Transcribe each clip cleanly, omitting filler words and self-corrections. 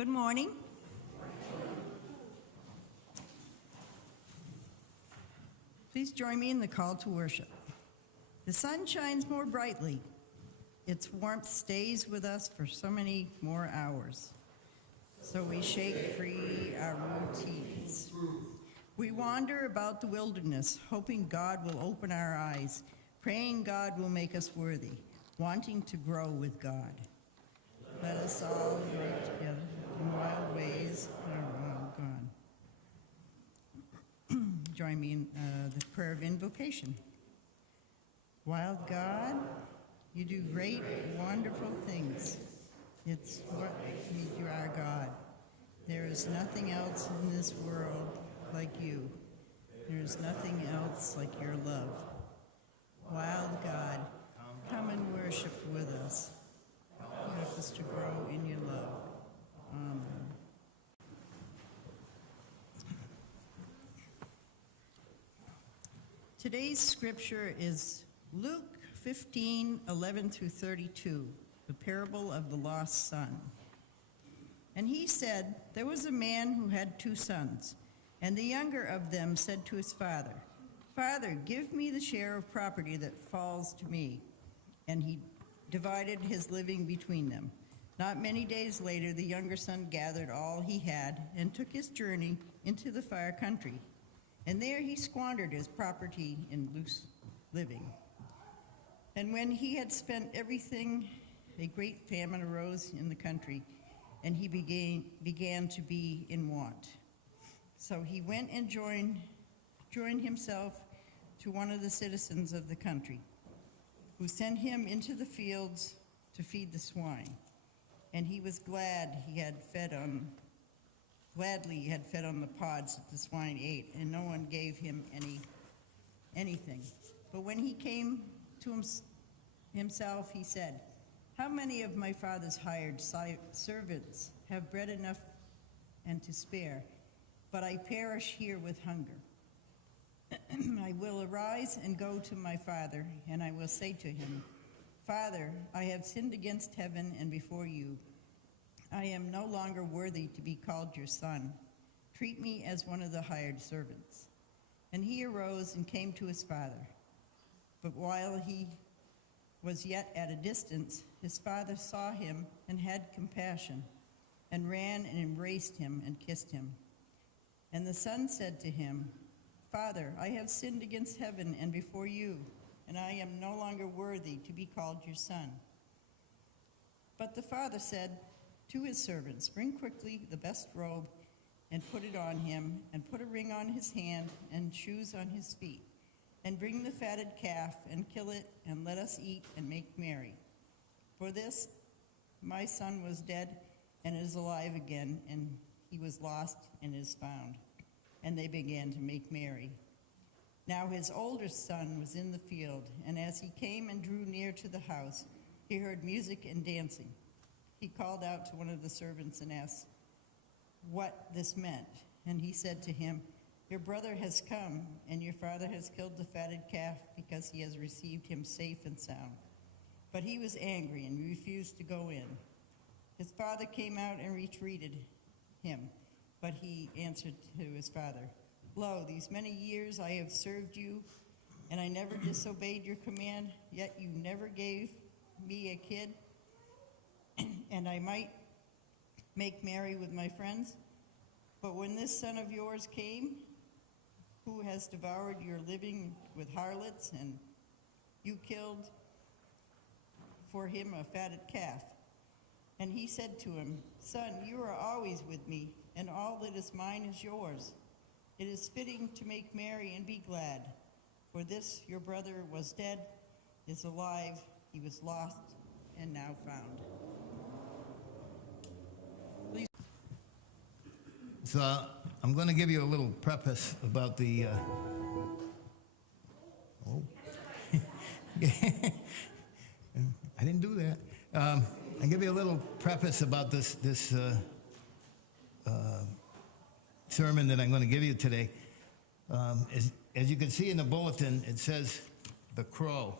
Good morning. Please join me in the call to worship. The sun shines more brightly. Its warmth stays with us for so many more hours. So we shake free our routines. We wander about the wilderness, hoping God will open our eyes, praying God will make us worthy, wanting to grow with God. Let us all grow together in wild ways that are all gone. Join me in the prayer of invocation. Wild God, you do great, wonderful things. It's what makes you our God. There is nothing else in this world like you. There is nothing else like your love. Wild God, come and worship with us. Help us to grow in your love. Amen. Today's scripture is Luke 15:11 through 32, the parable of the lost son. And he said, there was a man who had 2 sons, and the younger of them said to his father, Father, give me the share of property that falls to me. And he divided his living between them. Not many days later, the younger son gathered all he had and took his journey into the far country. And there he squandered his property in loose living. And when he had spent everything, a great famine arose in the country, and he began to be in want. So he went and joined himself to one of the citizens of the country, who sent him into the fields to feed the swine. And he was gladly he had fed on the pods that the swine ate, and no one gave him anything. But when he came to himself, he said, how many of my father's hired servants have bread enough and to spare, but I perish here with hunger? I will arise and go to my father, and I will say to him, Father, I have sinned against heaven and before you. I am no longer worthy to be called your son. Treat me as one of the hired servants. And he arose and came to his father. But while he was yet at a distance, his father saw him and had compassion, and ran and embraced him and kissed him. And the son said to him, Father, I have sinned against heaven and before you, and I am no longer worthy to be called your son. But the father said to his servants, bring quickly the best robe and put it on him, and put a ring on his hand and shoes on his feet. And bring the fatted calf and kill it, and let us eat and make merry. For this my son was dead and is alive again, and he was lost and is found. And they began to make merry. Now his older son was in the field, and as he came and drew near to the house, he heard music and dancing. He called out to one of the servants and asked what this meant. And he said to him, your brother has come, and your father has killed the fatted calf because he has received him safe and sound. But he was angry and refused to go in. His father came out and entreated him, but he answered to his father, lo, these many years I have served you, and I never disobeyed your command, yet you never gave me a kid, and I might make merry with my friends. But when this son of yours came, who has devoured your living with harlots, and you killed for him a fatted calf. And he said to him, son, you are always with me, and all that is mine is yours. It is fitting to make merry and be glad. For this your brother was dead, is alive, he was lost, and now found. Please. So I'm going to give you a little preface about the... I didn't do that. I'll give you a little preface about this sermon that I'm going to give you today. As you can see in the bulletin, it says the crow.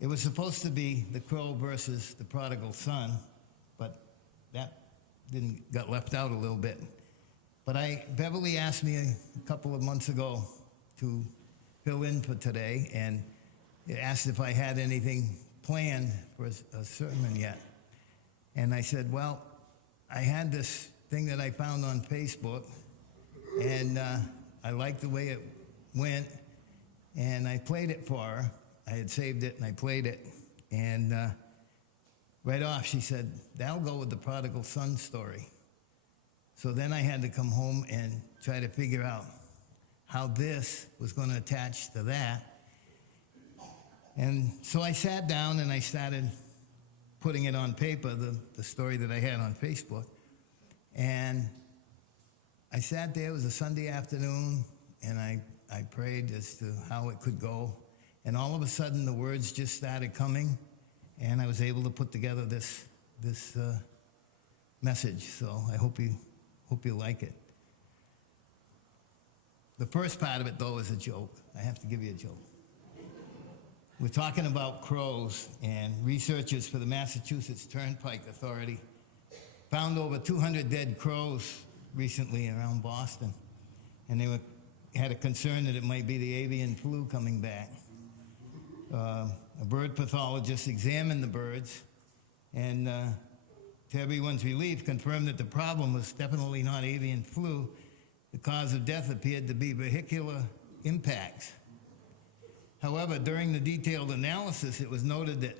It was supposed to be the crow versus the prodigal son, but that got left out a little bit. But Beverly asked me a couple of months ago to fill in for today, and asked if I had anything planned for a sermon yet. And I said, well, I had this thing that I found on Facebook, and I liked the way it went, and I played it for her. I had saved it, and I played it, and right off she said, that'll go with the prodigal son story. So then I had to come home and try to figure out how this was going to attach to that. And so I sat down and I started putting it on paper, the story that I had on Facebook. And I sat there, it was a Sunday afternoon, and I prayed as to how it could go. And all of a sudden, the words just started coming, and I was able to put together this message. So I hope you like it. The first part of it, though, is a joke. I have to give you a joke. We're talking about crows, and researchers for the Massachusetts Turnpike Authority found over 200 dead crows recently around Boston, and they had a concern that it might be the avian flu coming back. A bird pathologist examined the birds, and to everyone's relief, confirmed that the problem was definitely not avian flu. The cause of death appeared to be vehicular impacts. However, during the detailed analysis, it was noted that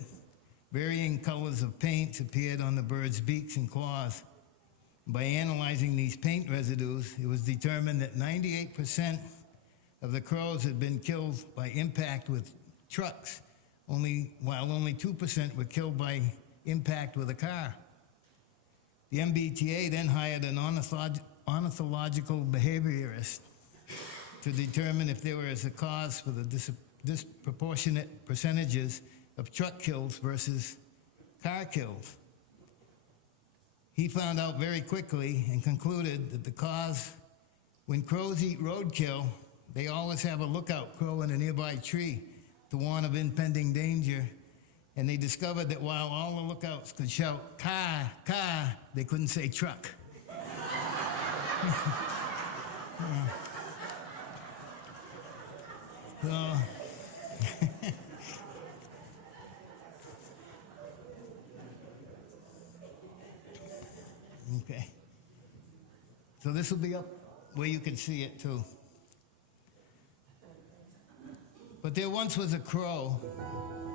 varying colors of paint appeared on the birds' beaks and claws. By analyzing these paint residues, it was determined that 98% of the crows had been killed by impact with trucks, while only 2% were killed by impact with a car. The MBTA then hired an ornithological behaviorist to determine if there was a cause for the disproportionate percentages of truck kills versus car kills. He found out very quickly and concluded that the cause, when crows eat roadkill, they always have a lookout crow in a nearby tree to warn of impending danger. And they discovered that while all the lookouts could shout, car, car, they couldn't say truck. So, okay. So this will be up where you can see it too. But there once was a crow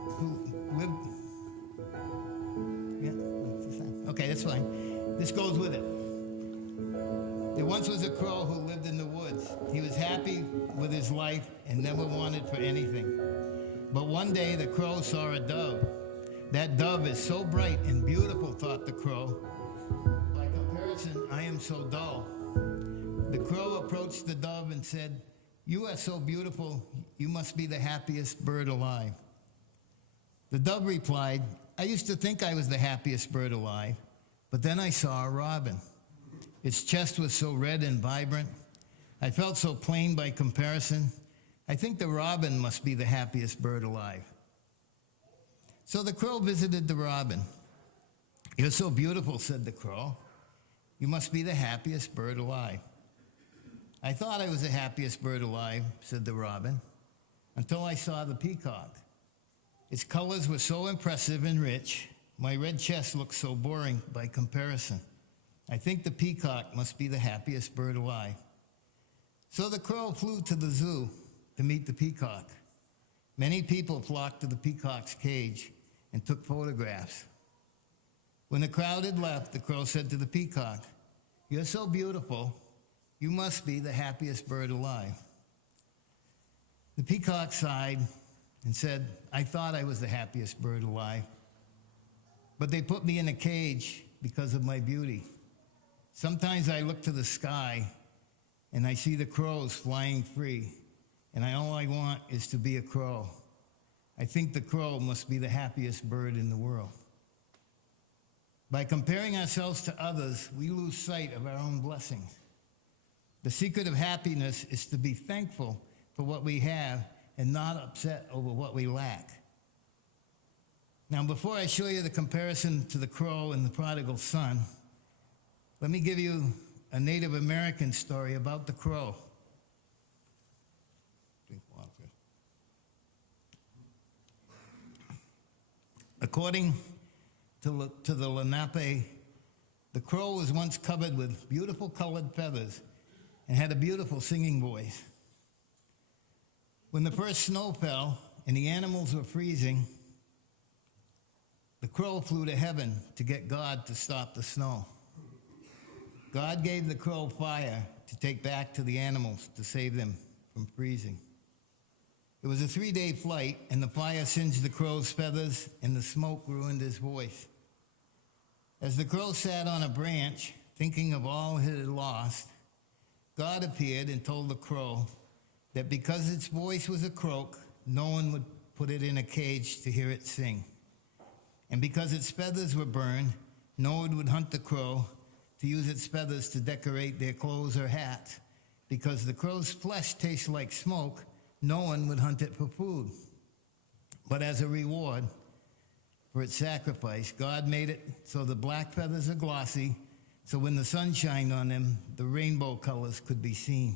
who lived. Yeah, that's the same. Okay, that's fine. This goes with it. There once was a crow who lived in the woods. He was happy with his life and never wanted for anything. But one day the crow saw a dove. That dove is so bright and beautiful, thought the crow. By comparison, I am so dull. The crow approached the dove and said, "You are so beautiful, you must be the happiest bird alive." The dove replied, "I used to think I was the happiest bird alive, but then I saw a robin. Its chest was so red and vibrant. I felt so plain by comparison. I think the robin must be the happiest bird alive." So the crow visited the robin. "You're so beautiful," said the crow. "You must be the happiest bird alive." "I thought I was the happiest bird alive," said the robin, "until I saw the peacock. Its colors were so impressive and rich. My red chest looked so boring by comparison. I think the peacock must be the happiest bird alive." So the crow flew to the zoo to meet the peacock. Many people flocked to the peacock's cage and took photographs. When the crowd had left, the crow said to the peacock, "You're so beautiful, you must be the happiest bird alive." The peacock sighed and said, "I thought I was the happiest bird alive, but they put me in a cage because of my beauty. Sometimes I look to the sky and I see the crows flying free, and all I want is to be a crow. I think the crow must be the happiest bird in the world." By comparing ourselves to others, we lose sight of our own blessings. The secret of happiness is to be thankful for what we have and not upset over what we lack. Now, before I show you the comparison to the crow and the prodigal son, Let me give you a Native American story about the crow. Drink water. According to the Lenape, the crow was once covered with beautiful colored feathers and had a beautiful singing voice. When the first snow fell and the animals were freezing, the crow flew to heaven to get God to stop the snow. God gave the crow fire to take back to the animals to save them from freezing. It was a 3-day flight, and the fire singed the crow's feathers, and the smoke ruined his voice. As the crow sat on a branch, thinking of all it had lost, God appeared and told the crow that because its voice was a croak, no one would put it in a cage to hear it sing. And because its feathers were burned, no one would hunt the crow to use its feathers to decorate their clothes or hats. Because the crow's flesh tastes like smoke, no one would hunt it for food. But as a reward for its sacrifice, God made it so the black feathers are glossy, so when the sun shined on them, the rainbow colors could be seen.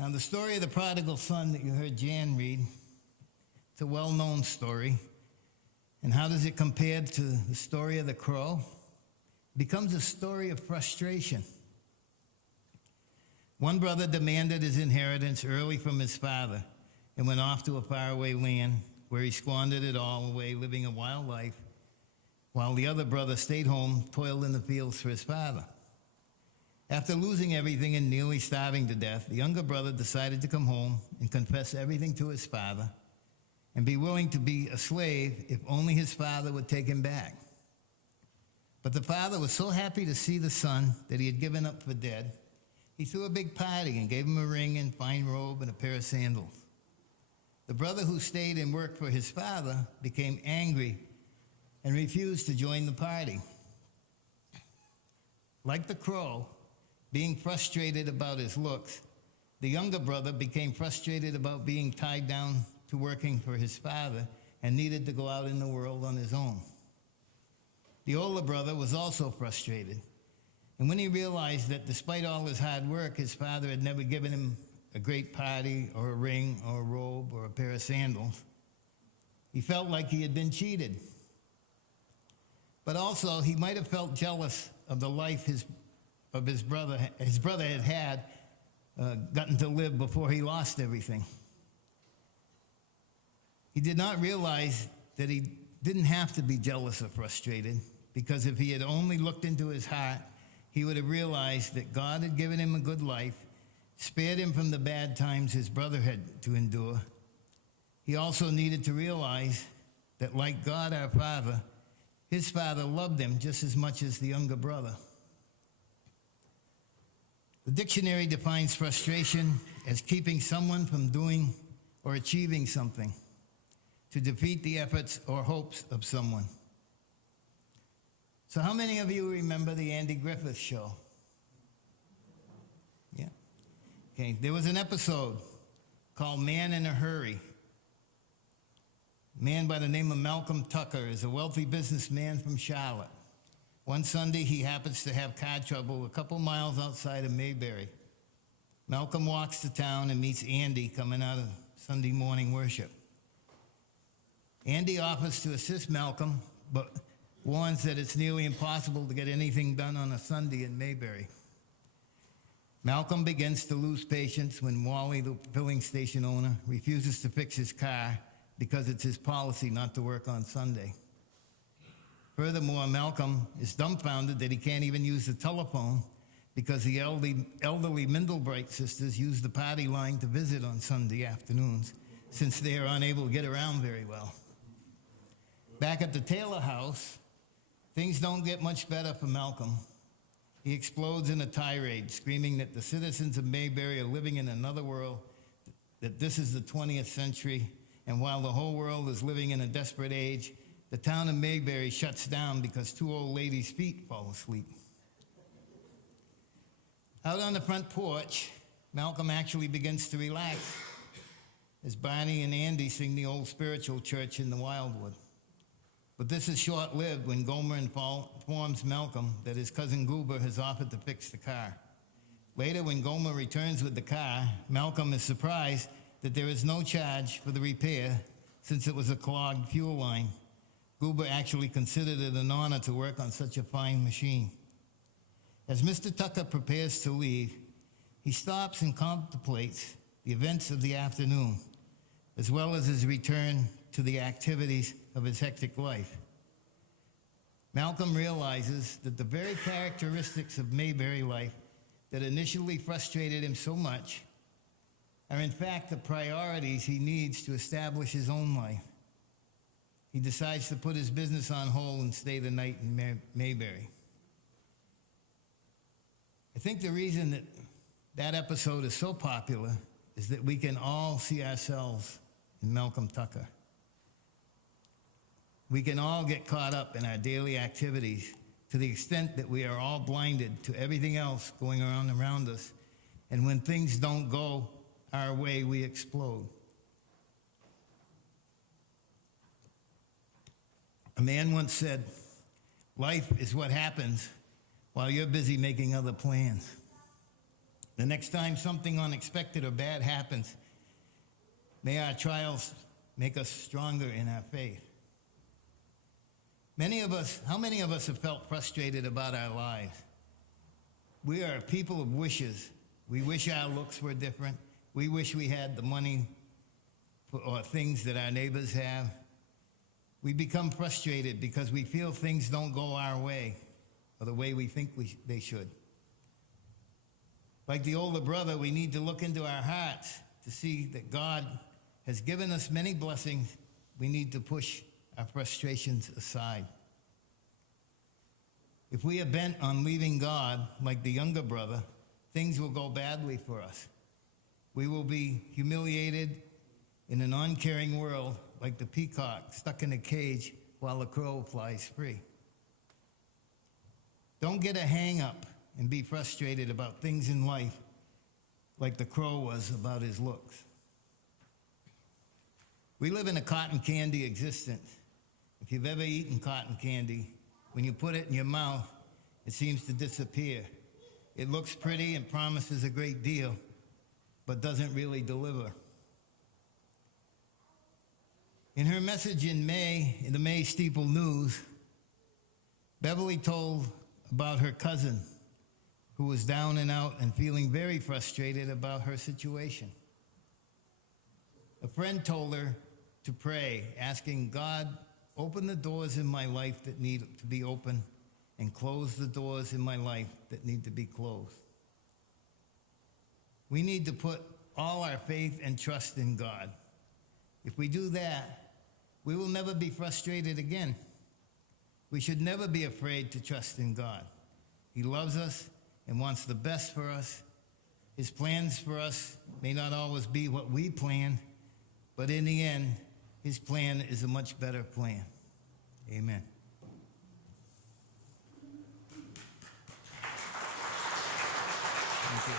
Now, the story of the prodigal son that you heard Jan read, it's a well-known story. And how does it compare to the story of the crow? It becomes a story of frustration. One brother demanded his inheritance early from his father and went off to a faraway land where he squandered it all away, living a wild life, while the other brother stayed home, toiled in the fields for his father. After losing everything and nearly starving to death, the younger brother decided to come home and confess everything to his father and be willing to be a slave if only his father would take him back. But the father was so happy to see the son that he had given up for dead, he threw a big party and gave him a ring and fine robe and a pair of sandals. The brother who stayed and worked for his father became angry and refused to join the party. Like the crow, being frustrated about his looks, the younger brother became frustrated about being tied down to working for his father and needed to go out in the world on his own. The older brother was also frustrated. And when he realized that despite all his hard work, his father had never given him a great party or a ring or a robe or a pair of sandals, he felt like he had been cheated. But also, he might have felt jealous of the life his brother had gotten to live before he lost everything. He did not realize that he didn't have to be jealous or frustrated, because if he had only looked into his heart, he would have realized that God had given him a good life, spared him from the bad times his brother had to endure. He also needed to realize that, like God our Father, his father loved him just as much as the younger brother. The dictionary defines frustration as keeping someone from doing or achieving something, to defeat the efforts or hopes of someone. So how many of you remember the Andy Griffith Show? Yeah. Okay, there was an episode called Man in a Hurry. A man by the name of Malcolm Tucker is a wealthy businessman from Charlotte. One Sunday, he happens to have car trouble a couple miles outside of Mayberry. Malcolm walks to town and meets Andy coming out of Sunday morning worship. Andy offers to assist Malcolm, but warns that it's nearly impossible to get anything done on a Sunday in Mayberry. Malcolm begins to lose patience when Wally, the filling station owner, refuses to fix his car because it's his policy not to work on Sunday. Furthermore, Malcolm is dumbfounded that he can't even use the telephone because the elderly Mindlebright sisters use the party line to visit on Sunday afternoons, since they are unable to get around very well. Back at the Taylor house, things don't get much better for Malcolm. He explodes in a tirade, screaming that the citizens of Mayberry are living in another world, that this is the 20th century, and while the whole world is living in a desperate age, the town of Mayberry shuts down because two old ladies' feet fall asleep. Out on the front porch, Malcolm actually begins to relax as Barney and Andy sing the old spiritual church in the Wildwood. But this is short-lived when Gomer informs Malcolm that his cousin Goober has offered to fix the car. Later, when Gomer returns with the car, Malcolm is surprised that there is no charge for the repair since it was a clogged fuel line. Goober actually considered it an honor to work on such a fine machine. As Mr. Tucker prepares to leave, he stops and contemplates the events of the afternoon, as well as his return to the activities of his hectic life. Malcolm realizes that the very characteristics of Mayberry life that initially frustrated him so much are in fact the priorities he needs to establish his own life. He decides to put his business on hold and stay the night in Mayberry. I think the reason that that episode is so popular is that we can all see ourselves in Malcolm Tucker. We can all get caught up in our daily activities to the extent that we are all blinded to everything else going on around us. And when things don't go our way, we explode. A man once said, "Life is what happens while you're busy making other plans." The next time something unexpected or bad happens, may our trials make us stronger in our faith. How many of us have felt frustrated about our lives? We are a people of wishes. We wish our looks were different. We wish we had the money or things that our neighbors have. We become frustrated because we feel things don't go our way or the way we think they should. Like the older brother, we need to look into our hearts to see that God has given us many blessings. We need to push our frustrations aside. If we are bent on leaving God, like the younger brother, things will go badly for us. We will be humiliated in an uncaring world, like the peacock stuck in a cage while the crow flies free. Don't get a hang-up and be frustrated about things in life like the crow was about his looks. We live in a cotton candy existence. If you've ever eaten cotton candy, when you put it in your mouth, it seems to disappear. It looks pretty and promises a great deal, but doesn't really deliver. In her message in the May Steeple News, Beverly told about her cousin who was down and out and feeling very frustrated about her situation. A friend told her to pray, asking God, open the doors in my life that need to be open and close the doors in my life that need to be closed. We need to put all our faith and trust in God. If we do that, we will never be frustrated again. We should never be afraid to trust in God. He loves us and wants the best for us. His plans for us may not always be what we plan, but in the end, his plan is a much better plan. Amen. Thank you.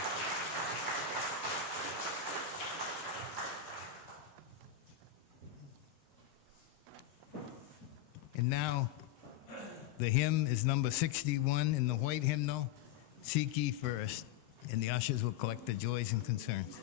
And now, the hymn is number 61 in the white hymnal, Seek Ye First, and the ushers will collect the joys and concerns.